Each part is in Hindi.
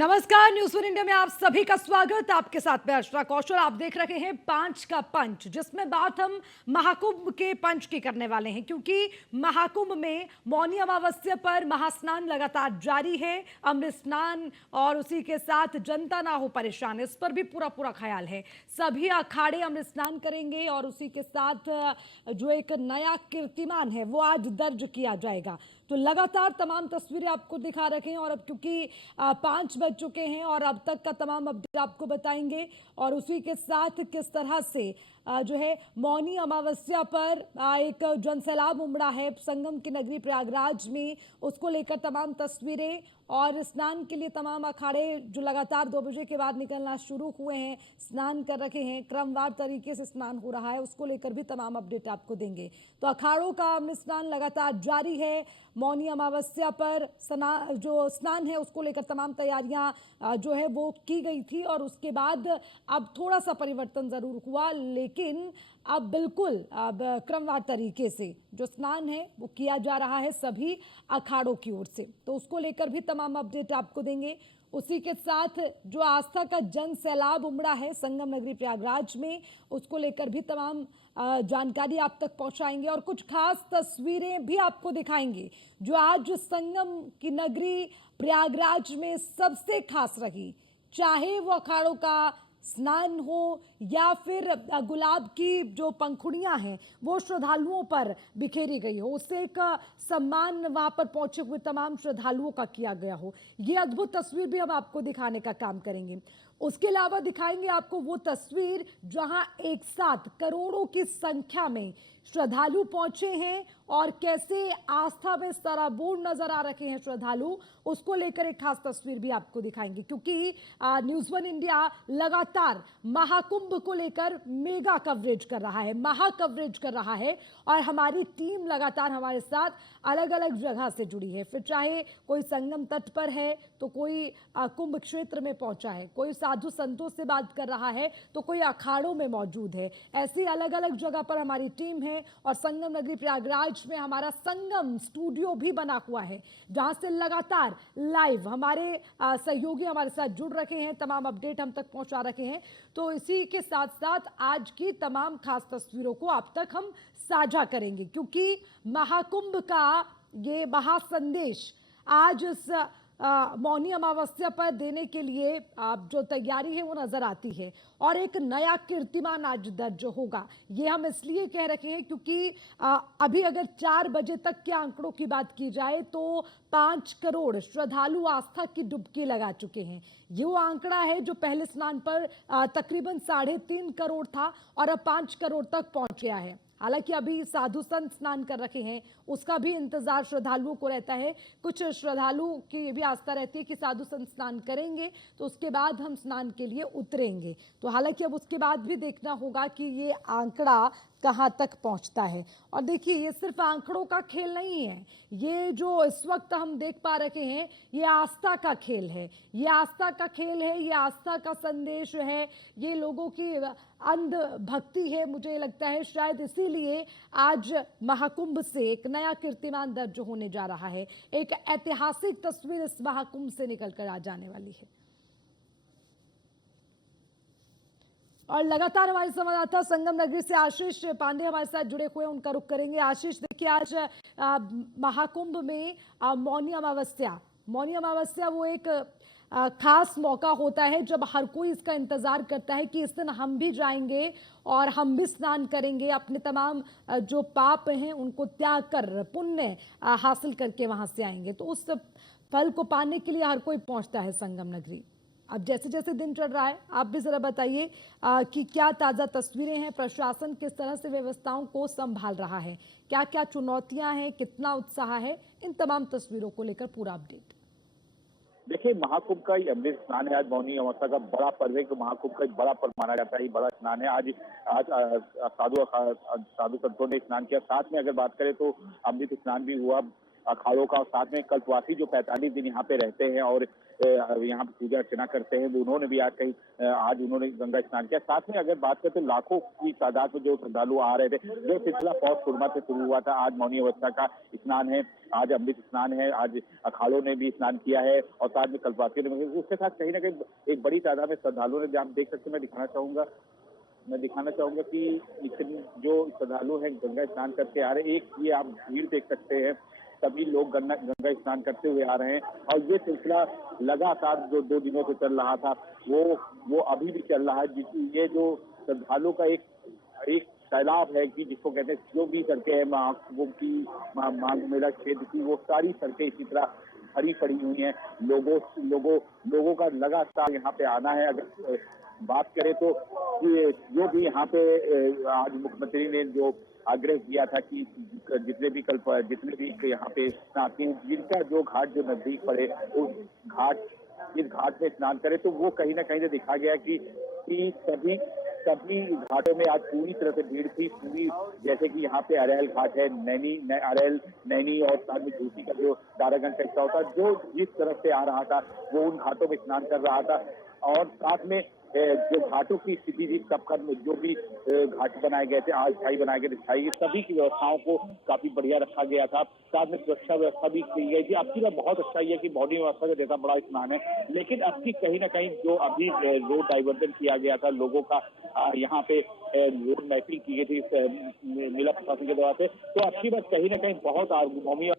नमस्कार, न्यूज़ वन इंडिया में आप सभी का स्वागत। आपके साथ मैं अर्चना कौशल। आप देख रहे हैं पांच का पंच, जिसमें बात हम महाकुंभ के पंच की करने वाले हैं, क्योंकि महाकुंभ में मौनी अमावस्या पर महास्नान लगातार जारी है। अमृत स्नान और उसी के साथ जनता ना हो परेशान, इस पर भी पूरा पूरा ख्याल है। सभी अखाड़े अमृत स्नान करेंगे और उसी के साथ जो एक नया कीर्तिमान है वो आज दर्ज किया जाएगा। तो लगातार तमाम तस्वीरें आपको दिखा रखे हैं और अब क्योंकि 5 बज चुके हैं और अब तक का तमाम अपडेट आपको बताएंगे और उसी के साथ किस तरह से जो है मौनी अमावस्या पर एक जनसैलाब उमड़ा है संगम की नगरी प्रयागराज में, उसको लेकर तमाम तस्वीरें और स्नान के लिए तमाम अखाड़े जो लगातार 2 बजे के बाद निकलना शुरू हुए हैं, स्नान कर रखे हैं, क्रमवार तरीके से स्नान हो रहा है, उसको लेकर भी तमाम अपडेट आपको देंगे। तो अखाड़ों का अमृत स्नान लगातार जारी है। मौनी अमावस्या पर जो स्नान है उसको लेकर तमाम तैयारियां जो है वो की गई थी और उसके बाद अब थोड़ा सा परिवर्तन जरूर हुआ, लेकिन अब बिल्कुल अब क्रमवार तरीके से जो स्नान है वो किया जा रहा है सभी अखाड़ों की ओर से। तो उसको लेकर भी तमाम अपडेट आपको देंगे। उसी के साथ जो आस्था का जन सैलाब उमड़ा है संगम नगरी प्रयागराज में, उसको लेकर भी तमाम जानकारी आप तक पहुंचाएंगे और कुछ खास तस्वीरें भी आपको दिखाएंगे जो आज संगम की नगरी प्रयागराज में सबसे खास रही। चाहे वो अखाड़ों का स्नान हो या फिर गुलाब की जो पंखुड़ियां हैं वो श्रद्धालुओं पर बिखेरी गई हो, उससे एक सम्मान वहां पर पहुंचे हुए तमाम श्रद्धालुओं का किया गया हो, ये अद्भुत तस्वीर भी हम आपको दिखाने का काम करेंगे। उसके अलावा दिखाएंगे आपको वो तस्वीर जहां एक साथ करोड़ों की संख्या में श्रद्धालु पहुंचे हैं और कैसे आस्था में सराबोर नजर आ रखे हैं श्रद्धालु, उसको लेकर एक खास तस्वीर भी आपको दिखाएंगे, क्योंकि न्यूज़ वन इंडिया लगातार महाकुंभ को लेकर मेगा कवरेज कर रहा है, महा कवरेज कर रहा है और हमारी टीम लगातार हमारे साथ अलग अलग जगह से जुड़ी है। फिर चाहे कोई संगम तट पर है तो कोई कुंभ क्षेत्र में पहुंचा है, कोई साधु संतों से बात कर रहा है तो कोई अखाड़ों में मौजूद है, ऐसी अलग अलग जगह पर हमारी टीम है। और संगम नगरी प्रयागराज में हमारा संगम स्टूडियो भी बना हुआ है, जहां से लगातार लाइव हमारे सहयोगी हमारे साथ जुड़ रखे हैं, तमाम अपडेट हम तक पहुंचा रखे हैं। तो इसी के साथ साथ आज की तमाम खास तस्वीरों को आप तक हम साझा करेंगे, क्योंकि महाकुंभ का ये महासंदेश आज इस मौनी अमावस्या पर देने के लिए जो तैयारी है वो नजर आती है और एक नया कीर्तिमान आज दर्ज होगा। ये हम इसलिए कह रहे हैं क्योंकि अभी अगर 4 बजे तक के आंकड़ों की बात की जाए तो 5 करोड़ श्रद्धालु आस्था की डुबकी लगा चुके हैं। ये वो आंकड़ा है जो पहले स्नान पर तकरीबन 3.5 करोड़ था और अब 5 करोड़ तक पहुंच गया है। हालांकि अभी साधु संत स्नान कर रखे हैं, उसका भी इंतजार श्रद्धालुओं को रहता है। कुछ श्रद्धालुओं की ये भी आस्था रहती है कि साधु संत स्नान करेंगे तो उसके बाद हम स्नान के लिए उतरेंगे। तो हालांकि अब उसके बाद भी देखना होगा कि ये आंकड़ा कहाँ तक पहुंचता है। और देखिए, ये सिर्फ आंकड़ों का खेल नहीं है, ये जो इस वक्त हम देख पा रहे हैं ये आस्था का खेल है, ये आस्था का खेल है, ये आस्था का संदेश है, ये लोगों की अंध भक्ति है। मुझे लगता है शायद इसीलिए आज महाकुंभ से एक नया कीर्तिमान दर्ज होने जा रहा है, एक ऐतिहासिक तस्वीर इस महाकुंभ से निकलकर आ जाने वाली है। और लगातार हमारे संवाददाता संगम नगरी से आशीष पांडे हमारे साथ जुड़े हुए हैं, उनका रुख करेंगे। आशीष, देखिए आज महाकुंभ में मौनी अमावस्या वो एक खास मौका होता है जब हर कोई इसका इंतजार करता है कि इस दिन हम भी जाएंगे और हम भी स्नान करेंगे, अपने तमाम जो पाप हैं उनको त्याग कर पुण्य हासिल करके वहां से आएंगे। तो उस फल को पाने के लिए हर कोई पहुंचता है संगम नगरी। अब जैसे जैसे दिन चल रहा है आप भी जरा बताइए कि क्या ताज़ा तस्वीरें हैं, प्रशासन किस तरह से व्यवस्थाओं को संभाल रहा है, क्या क्या चुनौतियां हैं, कितना उत्साह है, इन तमाम तस्वीरों को लेकर पूरा अपडेट। देखिए, महाकुंभ का ये अमृत स्नान है। आज मौनी अमावस्या का बड़ा पर्व है, महाकुंभ का एक बड़ा पर्व माना जाता है, ये बड़ा स्नान है। आज आज साधु संतों ने स्नान किया। साथ में अगर बात करें तो अमृत स्नान भी हुआ अखाड़ों का, साथ में कल्पवासी जो 45 दिन यहाँ पे रहते हैं और यहाँ पे पूजा अर्चना करते हैं, वो उन्होंने भी आज उन्होंने गंगा स्नान किया। साथ में अगर बात करें तो लाखों की तादाद में जो श्रद्धालु आ रहे थे, जो सिलसिला पौष पूर्णिमा से शुरू हुआ था, आज मौनी अवस्था का स्नान है, आज अमृत स्नान है, आज अखाड़ों ने भी स्नान किया है और साथ में कल्पवासियों ने, उसके साथ कहीं ना कहीं एक बड़ी तादाद में श्रद्धालुओं ने, आप देख सकते हैं, मैं दिखाना चाहूंगा कि इतने जो श्रद्धालु हैं गंगा स्नान करके आ रहे हैं, एक ये आप भीड़ देख सकते हैं, सभी लोग गंगा स्नान करते हुए आ रहे हैं और ये सिलसिला लगातार जो 2 दिनों से चल रहा था वो अभी भी चल रहा है। ये जो श्रद्धालु का एक सैलाब है कि जिसको कहते हैं, जो भी सड़कें हैं महाकुंभ की, माघ मेला क्षेत्र की, वो सारी सड़कें इसी तरह भरी पड़ी हुई हैं। लोगों का लगातार यहाँ पे आना है। अगर बात करें तो ये जो भी यहाँ पे आज मुख्यमंत्री ने जो आग्रह किया था कि जितने भी यहाँ पे स्नाती हैं, जिनका जो घाट जो नजदीक पड़े इस घाट में स्नान करे, तो वो कहीं ना कहीं से दिखा गया कि सभी घाटों में आज पूरी तरह से भीड़ थी। जैसे कि यहाँ पे अरैल घाट है, नैनी और साथ में झूसी का जो दारागंज का हिस्सा होता, जो जिस तरफ से आ रहा था वो उन घाटों में स्नान कर रहा था। और साथ में जो घाटों की स्थिति थी, सबका जो भी घाट बनाए गए थे, अस्थायी बनाए गए थे, सभी की व्यवस्थाओं को काफी बढ़िया रखा गया था। साथ में सुरक्षा व्यवस्था भी की गई थी। अब की बात बहुत अच्छा ये है कि मौनी व्यवस्था का जैसा बड़ा स्नान है, लेकिन अब की कहीं ना कहीं जो अभी रोड डाइवर्जन किया गया था लोगों का, यहाँ पे रोड मैपिंग की गई थी जिला प्रशासन के द्वारा से, तो अब की बात कहीं ना कहीं बहुत मौनी।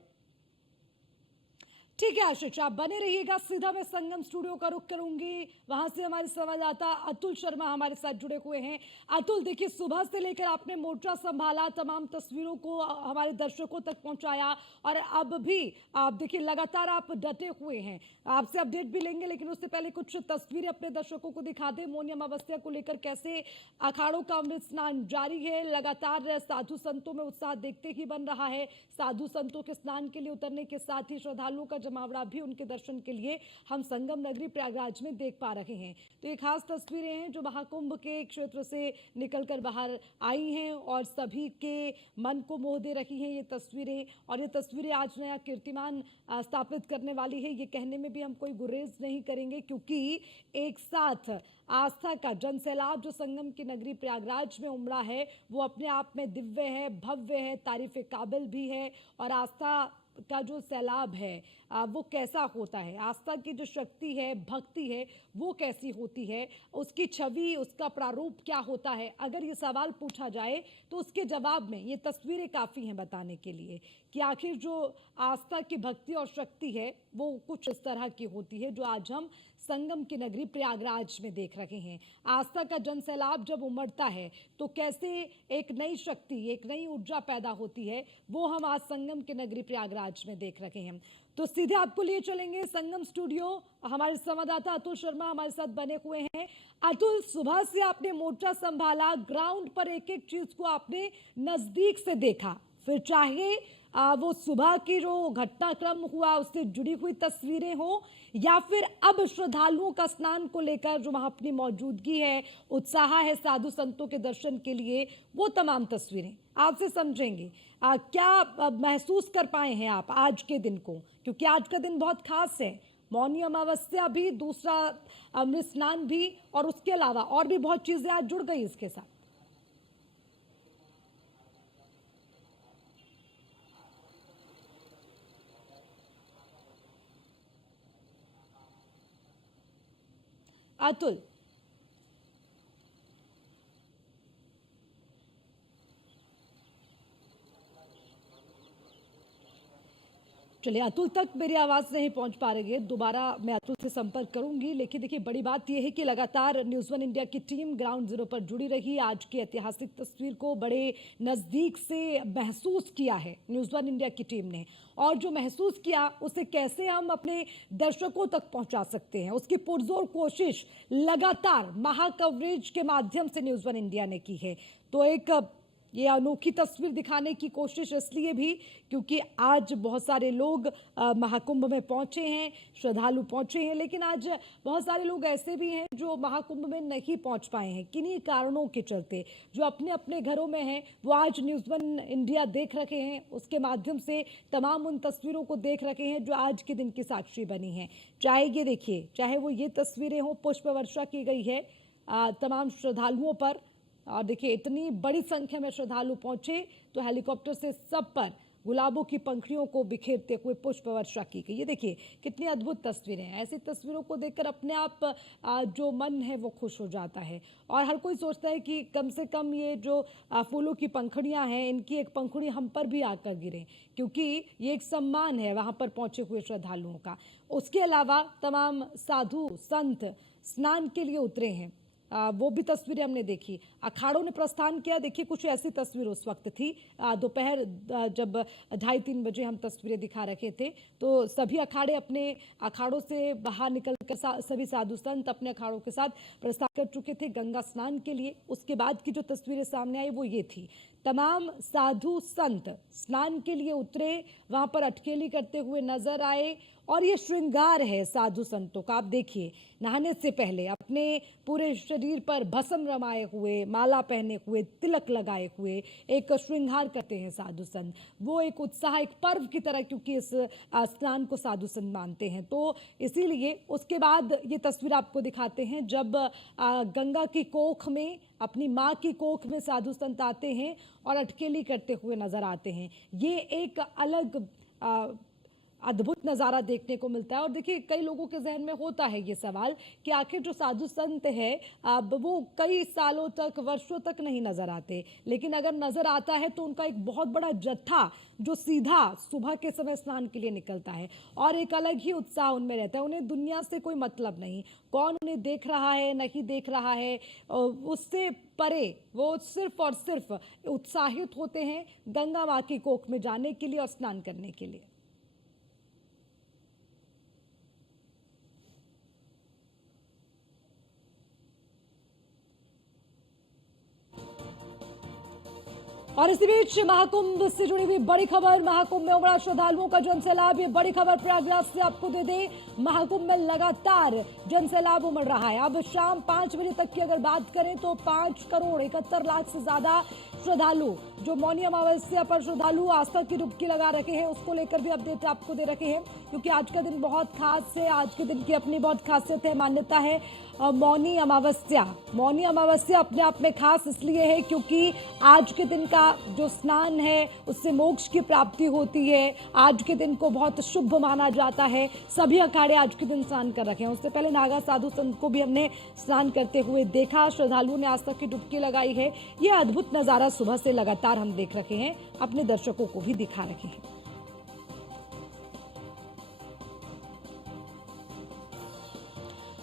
ठीक है आशीष, आप बने रहिएगा। सीधा मैं संगम स्टूडियो का रुख करूंगी, वहां से हमारे संवाददाता अतुल शर्मा हमारे साथ जुड़े हुए हैं। अतुल, देखिए, सुबह से लेकर आपने मोर्चा संभाला, तमाम तस्वीरों को हमारे दर्शकों तक पहुंचाया और अब भी आप देखिए लगातार आप डटे हुए हैं। आपसे अपडेट भी लेंगे, लेकिन उससे पहले कुछ तस्वीरें अपने दर्शकों को दिखा दें। मौनी अमावस्या को लेकर कैसे अखाड़ों का अमृत स्नान जारी है, लगातार साधु संतों में उत्साह देखते ही बन रहा है। साधु संतों के स्नान के लिए उतरने के साथ ही श्रद्धालुओं का जमावड़ा भी उनके दर्शन के लिए हम संगम नगरी प्रयागराज में देख पा रहे हैं। तो ये खास तस्वीरें हैं जो महाकुंभ के क्षेत्र से निकलकर बाहर आई हैं और सभी के मन को मोह दे रही हैं ये तस्वीरें। और ये तस्वीरें आज नया कीर्तिमान स्थापित करने वाली है, ये कहने में भी हम कोई गुरेज नहीं करेंगे, क्योंकि एक साथ आस्था का जनसैलाब जो संगम की नगरी प्रयागराज में उमड़ा है, वो अपने आप में दिव्य है, भव्य है, तारीफ काबिल भी है। और आस्था का जो सैलाब है वो कैसा होता है, आस्था की जो शक्ति है, भक्ति है, वो कैसी होती है, उसकी छवि, उसका प्रारूप क्या होता है, अगर ये सवाल पूछा जाए तो उसके जवाब में ये तस्वीरें काफ़ी हैं बताने के लिए कि आखिर जो आस्था की भक्ति और शक्ति है वो कुछ इस तरह की होती है जो आज हम संगम की नगरी प्रयागराज में देख रहे हैं। आस्था का जनसैलाब जब उमड़ता है तो कैसे एक नई शक्ति, एक नई ऊर्जा पैदा होती है, वो हम आज संगम की नगरी प्रयागराज में देख रहे हैं। तो सीधे आपको लिए चलेंगे संगम स्टूडियो, हमारे संवाददाता अतुल शर्मा हमारे साथ बने हुए हैं। अतुल, सुबह से आपने मोर्चा संभाला, ग्राउंड पर एक एक चीज को आपने नजदीक से देखा, फिर चाहे वो सुबह की जो घटनाक्रम हुआ उससे जुड़ी हुई तस्वीरें हो या फिर अब श्रद्धालुओं का स्नान को लेकर जो वहां अपनी मौजूदगी है, उत्साह है साधु संतों के दर्शन के लिए, वो तमाम तस्वीरें आपसे समझेंगे। क्या महसूस कर पाए हैं आप आज के दिन को, क्योंकि आज का दिन बहुत खास है, मौनी अमावस्या भी, दूसरा अमृत स्नान भी, और उसके अलावा और भी बहुत चीजें आज जुड़ गई इसके साथ। अतुल, चलिए, अतुल तक मेरी आवाज़ नहीं पहुंच पा रही है, दोबारा मैं अतुल से संपर्क करूंगी। लेकिन देखिए, बड़ी बात यह है कि लगातार न्यूज़ वन इंडिया की टीम ग्राउंड जीरो पर जुड़ी रही, आज की ऐतिहासिक तस्वीर को बड़े नज़दीक से महसूस किया है न्यूज़ वन इंडिया की टीम ने, और जो महसूस किया उसे कैसे हम अपने दर्शकों तक पहुंचा सकते हैं, उसकी पुरजोर कोशिश लगातार महा कवरेज के माध्यम से न्यूज़ वन इंडिया ने की है। तो एक ये अनोखी तस्वीर दिखाने की कोशिश इसलिए भी क्योंकि आज बहुत सारे लोग महाकुंभ में पहुंचे हैं, श्रद्धालु पहुंचे हैं, लेकिन आज बहुत सारे लोग ऐसे भी हैं जो महाकुंभ में नहीं पहुंच पाए हैं किन्हीं कारणों के चलते। जो अपने अपने घरों में हैं वो आज न्यूज़ वन इंडिया देख रखे हैं, उसके माध्यम से तमाम उन तस्वीरों को देख रखे हैं जो आज के दिन की साक्षी बनी हैं। चाहे ये देखिए, चाहे वो ये तस्वीरें हों, पुष्प वर्षा की गई है तमाम श्रद्धालुओं पर। और देखिए इतनी बड़ी संख्या में श्रद्धालु पहुंचे तो हेलीकॉप्टर से सब पर गुलाबों की पंखुड़ियों को बिखेरते हुए पुष्प वर्षा की गई। ये देखिए कितनी अद्भुत तस्वीरें हैं। ऐसी तस्वीरों को देखकर अपने आप जो मन है वो खुश हो जाता है और हर कोई सोचता है कि कम से कम ये जो फूलों की पंखुड़ियां हैं, इनकी एक पंखुड़ी हम पर भी आकर गिरे, क्योंकि ये एक सम्मान है वहां पर पहुंचे हुए श्रद्धालुओं का। उसके अलावा तमाम साधु संत स्नान के लिए उतरे हैं, वो भी तस्वीरें हमने देखी। अखाड़ों ने प्रस्थान किया। देखिए कुछ ऐसी तस्वीर उस वक्त थी दोपहर जब 2:30-3 बजे हम तस्वीरें दिखा रखे थे, तो सभी अखाड़े अपने अखाड़ों से बाहर निकलकर सभी साधु संत अपने अखाड़ों के साथ प्रस्थान कर चुके थे गंगा स्नान के लिए। उसके बाद की जो तस्वीरें सामने आई वो ये थी, तमाम साधु संत स्नान के लिए उतरे, वहां पर अटकेली करते हुए नजर आए। और ये श्रृंगार है साधु संतों का। आप देखिए नहाने से पहले अपने पूरे शरीर पर भस्म रमाए हुए, माला पहने हुए, तिलक लगाए हुए एक श्रृंगार करते हैं साधु संत। वो एक उत्साह, एक पर्व की तरह, क्योंकि इस स्नान को साधु संत मानते हैं, तो इसीलिए उसके बाद ये तस्वीर आपको दिखाते हैं जब गंगा की कोख में, अपनी माँ की कोख में साधु संत आते हैं और अटकेली करते हुए नजर आते हैं। ये एक अलग अद्भुत नज़ारा देखने को मिलता है। और देखिए कई लोगों के जहन में होता है ये सवाल कि आखिर जो साधु संत है अब वो कई सालों तक, वर्षों तक नहीं नजर आते, लेकिन अगर नजर आता है तो उनका एक बहुत बड़ा जत्था जो सीधा सुबह के समय स्नान के लिए निकलता है और एक अलग ही उत्साह उनमें रहता है। उन्हें दुनिया से कोई मतलब नहीं, कौन उन्हें देख रहा है नहीं देख रहा है, उससे परे वो सिर्फ और सिर्फ उत्साहित होते हैं गंगा माँ की कोख में जाने के लिए और स्नान करने के लिए। और इसी बीच महाकुंभ से जुड़ी हुई बड़ी खबर, महाकुंभ में उमड़ा श्रद्धालुओं का जनसैलाब। ये बड़ी खबर प्रयागराज से आपको दे दें। महाकुंभ में लगातार जनसैलाब उमड़ रहा है। अब शाम 5 बजे तक की अगर बात करें तो 5,71,00,000 से ज्यादा श्रद्धालु जो मौनी अमावस्या पर श्रद्धालु आस्था की डुबकी लगा रखे हैं, उसको लेकर भी अपडेट आपको दे रखे हैं, क्योंकि आज का दिन बहुत खास है। आज के दिन की अपनी बहुत खासियत है, मान्यता है। मौनी अमावस्या, मौनी अमावस्या अपने आप में खास इसलिए है क्योंकि आज के दिन का जो स्नान है उससे मोक्ष की प्राप्ति होती है। आज के दिन को बहुत शुभ माना जाता है। सभी अखाड़े आज के दिन स्नान कर रखे हैं। उससे पहले नागा साधु संत को भी हमने स्नान करते हुए देखा। श्रद्धालुओं ने आस्था की डुबकी लगाई है। यह अद्भुत नजारा सुबह से लगातार हम देख रखे हैं, अपने दर्शकों को भी दिखा रखे हैं।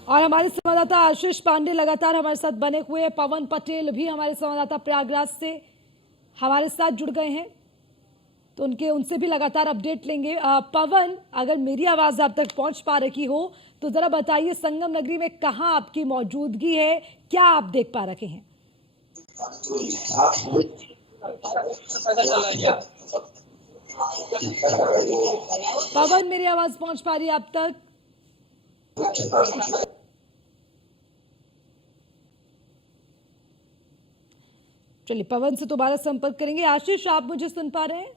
और हमारे संवाददाता आशीष पांडे लगातार हमारे साथ बने हुए हैं। पवन पटेल भी हमारे संवाददाता प्रयागराज से हमारे साथ जुड़ गए हैं, तो उनसे भी लगातार अपडेट लेंगे। पवन, अगर मेरी आवाज आप तक पहुंच पा रही हो तो जरा बताइए, संगम नगरी में कहां आपकी मौजूदगी है, क्या आप देख पा रहे हैं? पवन, मेरी आवाज पहुंच पा रही है आप तक? चलिए पवन से दोबारा संपर्क करेंगे। आशीष, आप मुझे सुन पा रहे हैं?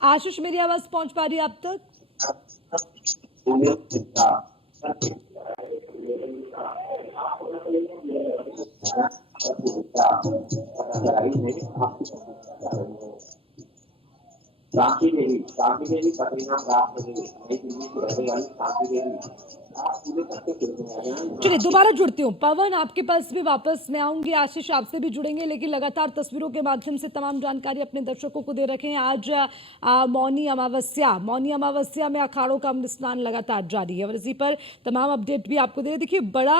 आशीष, मेरी आवाज पहुंच पा रही है आप तक? साक्षी देवी परिणाम प्राप्त हुई। नई दिल्ली की रहने वाली साक्षी देवी चलिए दोबारा जुड़ती हूँ। पवन, आपके पास भी वापस मैं आऊंगी। आशीष, आपसे भी जुड़ेंगे, लेकिन लगातार तस्वीरों के माध्यम से तमाम जानकारी अपने दर्शकों को दे रखे हैं। आज मौनी अमावस्या में अखाड़ों का स्नान लगातार जारी है और इसी पर तमाम अपडेट भी आपको दे रहे। देखिए बड़ा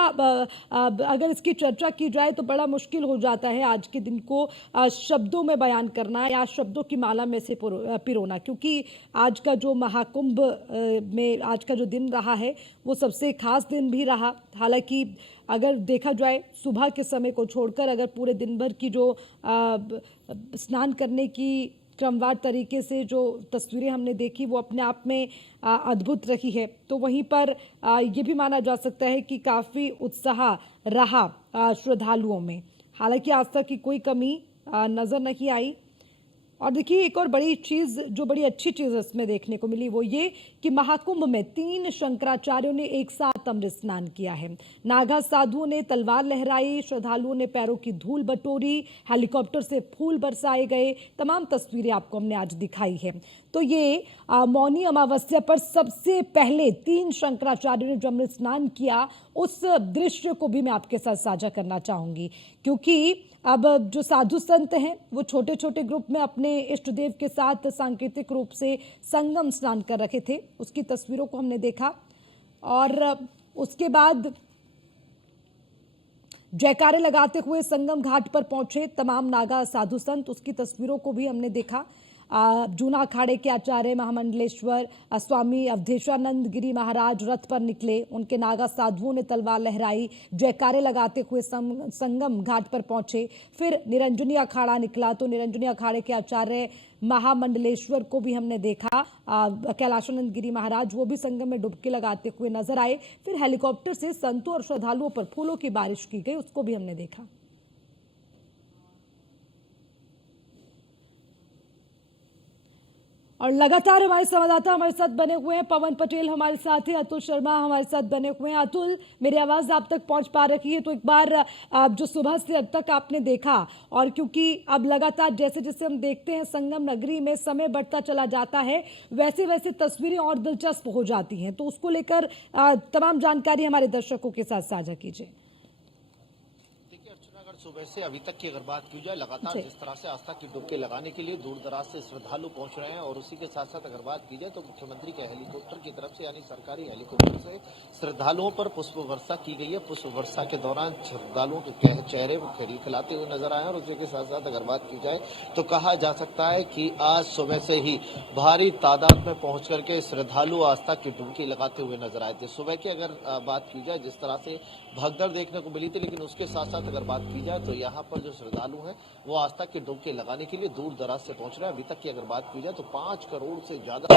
अगर इसकी चर्चा की जाए तो बड़ा मुश्किल हो जाता है आज के दिन को शब्दों में बयान करना या शब्दों की माला में से पिरोना, क्योंकि आज का जो महाकुंभ में आज का जो दिन रहा है वो सबसे खास दिन भी रहा। हालांकि अगर देखा जाए सुबह के समय को छोड़कर अगर पूरे दिन भर की जो स्नान करने की क्रमवार तरीके से जो तस्वीरें हमने देखी वो अपने आप में अद्भुत रही है। तो वहीं पर ये भी माना जा सकता है कि काफ़ी उत्साह रहा श्रद्धालुओं में। हालांकि आज तक की कोई कमी नज़र नहीं आई। और देखिए एक और बड़ी चीज़ जो बड़ी अच्छी चीज़ इसमें देखने को मिली वो ये कि महाकुंभ में 3 शंकराचार्यों ने एक साथ अमृत स्नान किया है। नागा साधुओं ने तलवार लहराई, श्रद्धालुओं ने पैरों की धूल बटोरी, हेलीकॉप्टर से फूल बरसाए गए। तमाम तस्वीरें आपको हमने आज दिखाई है। तो ये मौनी अमावस्या पर सबसे पहले 3 शंकराचार्यों ने जो अमृत स्नान किया उस दृश्य को भी मैं आपके साथ साझा करना चाहूँगी, क्योंकि अब जो साधु संत हैं वो छोटे छोटे ग्रुप में अपने इष्ट देव के साथ सांकेतिक रूप से संगम स्नान कर रखे थे। उसकी तस्वीरों को हमने देखा और उसके बाद जयकारे लगाते हुए संगम घाट पर पहुंचे तमाम नागा साधु संत। उसकी तस्वीरों को भी हमने देखा। जूना अखाड़े के आचार्य महामंडलेश्वर स्वामी अवधेशानंद गिरी महाराज रथ पर निकले। उनके नागा साधुओं ने तलवार लहराई, जयकारे लगाते हुए संगम घाट पर पहुंचे। फिर निरंजनी अखाड़ा निकला तो निरंजनी अखाड़े के आचार्य महामंडलेश्वर को भी हमने देखा। कैलाशानंद गिरी महाराज वो भी संगम में डुबकी लगाते हुए नजर आए। फिर हेलीकॉप्टर से संतों और श्रद्धालुओं पर फूलों की बारिश की गई, उसको भी हमने देखा। और लगातार हमारे संवाददाता हमारे साथ बने हुए हैं। पवन पटेल हमारे साथ है, अतुल शर्मा हमारे साथ बने हुए हैं। अतुल, मेरी आवाज़ आप तक पहुंच पा रही है? तो एक बार जो सुबह से अब तक आपने देखा, और क्योंकि अब लगातार जैसे जैसे हम देखते हैं संगम नगरी में समय बढ़ता चला जाता है, वैसे वैसे तस्वीरें और दिलचस्प हो जाती हैं, तो उसको लेकर तमाम जानकारी हमारे दर्शकों के साथ साझा कीजिए। सुबह से अभी तक की अगर बात की जाए, लगातार जिस तरह से आस्था की डुबकी लगाने के लिए दूर दराज से श्रद्धालु पहुंच रहे हैं, और उसी के साथ साथ अगर बात की जाए तो मुख्यमंत्री के हेलीकॉप्टर की तरफ से यानी सरकारी हेलीकॉप्टर से श्रद्धालुओं पर पुष्प वर्षा की गई है। पुष्प वर्षा के दौरान श्रद्धालुओं के चेहरे खिलखिलाते हुए नजर आए। और उसी के साथ साथ अगर बात की जाए तो कहा जा सकता है कि आज सुबह से ही भारी तादाद में पहुंच करके श्रद्धालु आस्था की डुबकी लगाते हुए नजर आए थे। सुबह की अगर बात की जाए जिस तरह से भगदड़ देखने को मिली थी, लेकिन उसके साथ साथ अगर बात की जाए तो यहाँ पर जो श्रद्धालु हैं वो आस्था की डुबकी लगाने के लिए दूर दराज से पहुंच रहे हैं। अभी तक की अगर बात की जाए तो 5 करोड़ से ज्यादा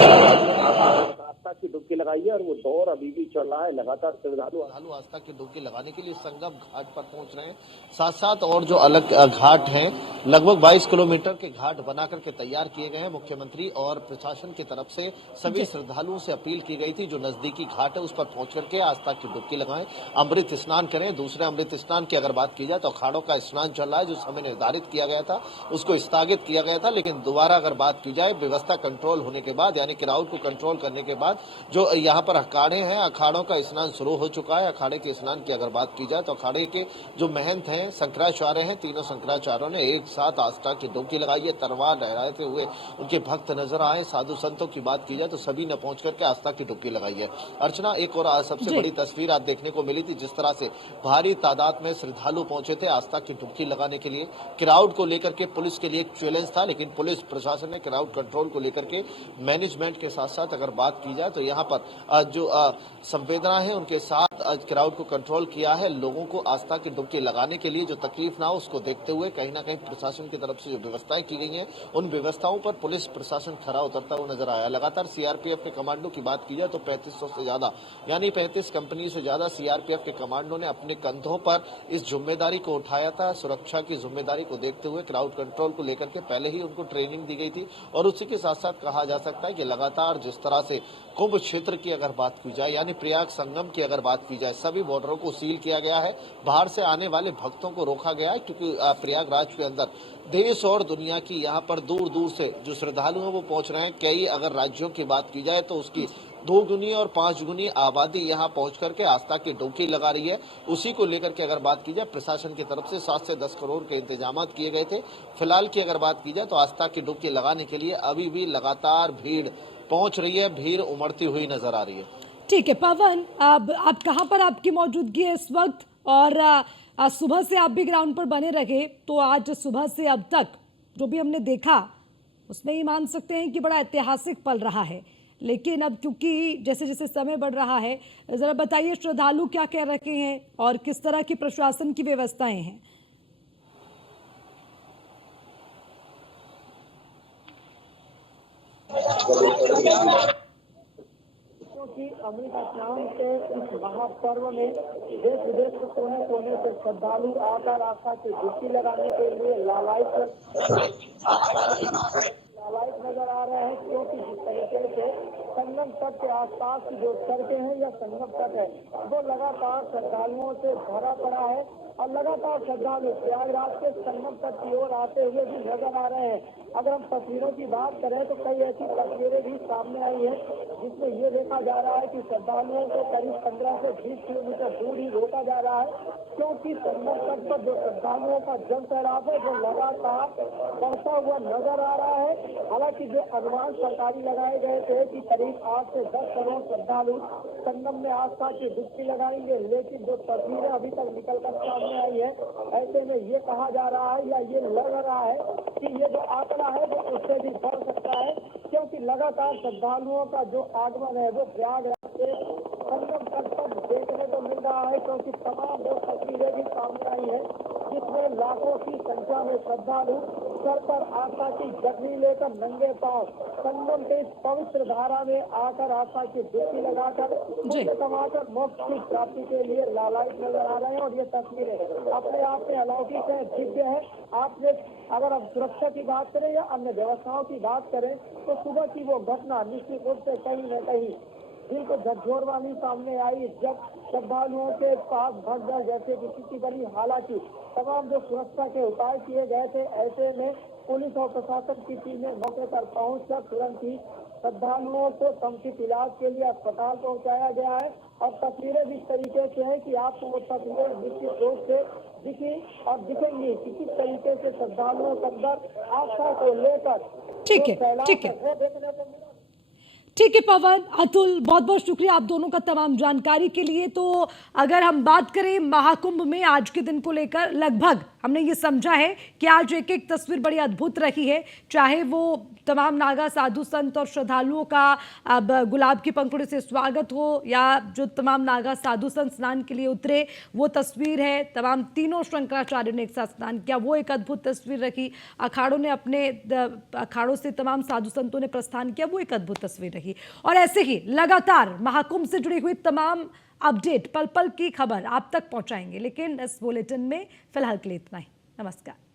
आस्था की डुबकी लगाई है, और वो दौर अभी भी चल रहा है। लगातार श्रद्धालु आस्था की डुबकी लगाने के लिए संगम घाट पर पहुंच रहे हैं। साथ साथ और जो अलग घाट हैं, लगभग 22 किलोमीटर के घाट बना करके तैयार किए गए हैं। मुख्यमंत्री और प्रशासन की तरफ से सभी श्रद्धालुओं से अपील की गई थी जो नजदीकी घाट है उस पर पहुंच करके आस्था की डुबकी लगाएं, अमृत स्नान करें। दूसरे अमृत स्नान की अगर बात की जाए तो अखाड़ों का स्नान चल रहा है, जो समय निर्धारित किया गया था उसको स्थगित किया गया था, लेकिन दोबारा अगर बात की जाए व्यवस्था कंट्रोल होने के बाद यानी क्राउड को कंट्रोल करने के बाद जो यहाँ पर अखाड़े हैं, अखाड़ों का स्नान शुरू हो चुका है। अखाड़े के स्नान की अगर बात की जाए तो अखाड़े के जो महंत हैं, शंकराचार्य हैं, तीनों शंकराचार्यों ने एक साथ आस्था की डुबकी लगाई है। तलवार लहराते हुए उनके भक्त नजर आए। साधु संतों की बात की जाए तो सभी ने पहुंच करके आस्था की डुबकी लगाई है। अर्चना, एक और सबसे बड़ी तस्वीर आज देखने को मिली थी, जिस तरह से भारी तादाद में श्रद्धालु पहुंचे थे आस्था की डुबकी लगाने के लिए। क्राउड को लेकर के पुलिस के लिए एक चैलेंज था, लेकिन पुलिस प्रशासन ने क्राउड कंट्रोल को लेकर के मैनेजमेंट के साथ साथ अगर बात की जाए तो यहाँ पर जो संवेदना है उनके साथ क्राउड को कंट्रोल किया है। लोगों को आस्था की डुबकी लगाने के लिए जो तकलीफ ना हो उसको देखते हुए कहीं ना कहीं प्रशासन की तरफ से जो व्यवस्थाएं की गई हैं उन व्यवस्थाओं पर पुलिस प्रशासन खरा उतरता हुआ नजर आया। लगातार सीआरपीएफ के कमांडो की बात की जाए तो 3500 से ज्यादा यानी 35 कंपनी से ज्यादा सीआरपीएफ के कमांडो ने अपने कंधों पर इस जिम्मेदारी को उठाया था। सुरक्षा की जिम्मेदारी को देखते हुए क्राउड कंट्रोल को लेकर के पहले ही उनको ट्रेनिंग दी गई थी। और उसी के साथ साथ कहा जा सकता है कि लगातार जिस तरह से कुंभ क्षेत्र की अगर बात की जाए यानी प्रयाग संगम की अगर बात की जाए, सभी बॉर्डरों को सील किया गया है। बाहर से आने वाले भक्तों को रोका गया है, क्योंकि प्रयागराज के अंदर देश और दुनिया की यहाँ पर दूर दूर से जो श्रद्धालु हैं वो पहुंच रहे हैं। कई अगर राज्यों की बात की जाए तो उसकी 2 गुनी और 5 गुनी आबादी यहाँ पहुंच करके आस्था की डुबकी लगा रही है। उसी को लेकर के अगर बात की जाए प्रशासन की तरफ से 7 से 10 करोड़ के इंतजाम किए गए थे। फिलहाल की अगर बात की जाए तो आस्था की डुबकी लगाने के लिए अभी भी लगातार भीड़ पहुंच रही है, भीड़ उमड़ती हुई नजर आ रही है। ठीक है पवन, अब आप कहाँ पर आपकी मौजूदगी है इस वक्त, और आज सुबह से आप भी ग्राउंड पर बने रहे, तो आज सुबह से अब तक जो भी हमने देखा उसमें ही मान सकते हैं कि बड़ा ऐतिहासिक पल रहा है। लेकिन अब क्योंकि जैसे जैसे समय बढ़ रहा है, जरा बताइए श्रद्धालु क्या कह रहे हैं और किस तरह की प्रशासन की व्यवस्थाएं हैं। क्योंकि अमृत स्नान के इस महापर्व में देश विदेश के कोने कोने से श्रद्धालु आकर आस्था की डुबकी लगाने के लिए लालायित नजर आ रहे हैं। क्योंकि जिस तरीके से संगम तट के आसपास की जो सड़कें हैं या संगम तट है वो लगातार श्रद्धालुओं से भरा पड़ा है और लगातार श्रद्धालु प्रयागराज के संगम तट की ओर आते हुए भी नजर आ रहे हैं। अगर हम तस्वीरों की बात करें तो कई ऐसी तस्वीरें भी सामने आई है जिसमें ये देखा जा रहा है कि श्रद्धालुओं को करीब 15 से 20 किलोमीटर दूर ही रोका जा रहा है, क्योंकि संगम तट पर जो श्रद्धालुओं का जन सैलाब है वो लगातार बढ़ता हुआ नजर आ रहा है। हालांकि जो अनुमान सरकारी लगाए गए थे कि करीब 8 से 10 करोड़ श्रद्धालु संगम में आस्था की डुबकी लगाएंगे, लेकिन जो तस्वीरें अभी तक निकलकर सामने आई है ऐसे में ये कहा जा रहा है या ये लग रहा है कि ये जो आंकड़ा है वो उससे भी बढ़ सकता है, क्योंकि लगातार श्रद्धालुओं का जो आगमन है वो प्रयागराज के संगम तट पर देखने को मिल रहा है। क्योंकि तमाम जो तस्वीरें भी सामने आई है जिसमें लाखों की संख्या में श्रद्धालु सर पर आस्था की गठरी लेकर नंगे पांव संगम के इस पवित्र धारा में आकर आस्था की डुबकी लगाकर पुण्य कमाकर मोक्ष की प्राप्ति के लिए लालायित नजर आ रहे हैं। और ये तस्वीरें अपने आप में अलौकिक है, दिव्य है। आपने अगर आप सुरक्षा की बात करें या अन्य व्यवस्थाओं की बात करें तो सुबह की वो घटना निश्चित रूप से कहीं न कहीं दिल को झकझोर वाली सामने आई, जब श्रद्धालुओं के पास भगदड़ जैसे किसी की बनी। हालांकि तमाम जो सुरक्षा के उपाय किए गए थे, ऐसे में पुलिस और प्रशासन की टीमें मौके पर पहुंचकर तुरंत ही श्रद्धालुओं को समुचित इलाज के लिए अस्पताल पहुंचाया गया है। और तस्वीरें भी इस तरीके से है कि आपको वो तस्वीरें निश्चित रूप से दिखी और दिखेंगी कि किस तरीके से श्रद्धालुओं के अंदर आस्था को लेकर ठीक है, ठीक है, वो देखने को मिला। ठीक है पवन, अतुल, बहुत बहुत शुक्रिया आप दोनों का तमाम जानकारी के लिए। तो अगर हम बात करें महाकुंभ में आज के दिन को लेकर, लगभग हमने ये समझा है कि आज एक एक तस्वीर बड़ी अद्भुत रही है, चाहे वो तमाम नागा साधु संत और श्रद्धालुओं का अब गुलाब की पंखुड़ी से स्वागत हो या जो तमाम नागा साधु संत स्नान के लिए उतरे वो तस्वीर है, तमाम तीनों शंकराचार्य ने एक साथ स्नान किया वो एक अद्भुत तस्वीर रही, अखाड़ों ने अपने अखाड़ों से तमाम साधु संतों ने प्रस्थान किया वो एक अद्भुत तस्वीर रही। और ऐसे ही लगातार महाकुंभ से जुड़ी हुई तमाम अपडेट, पल पल की खबर आप तक पहुंचाएंगे, लेकिन इस बुलेटिन में फिलहाल के लिए इतना ही। नमस्कार।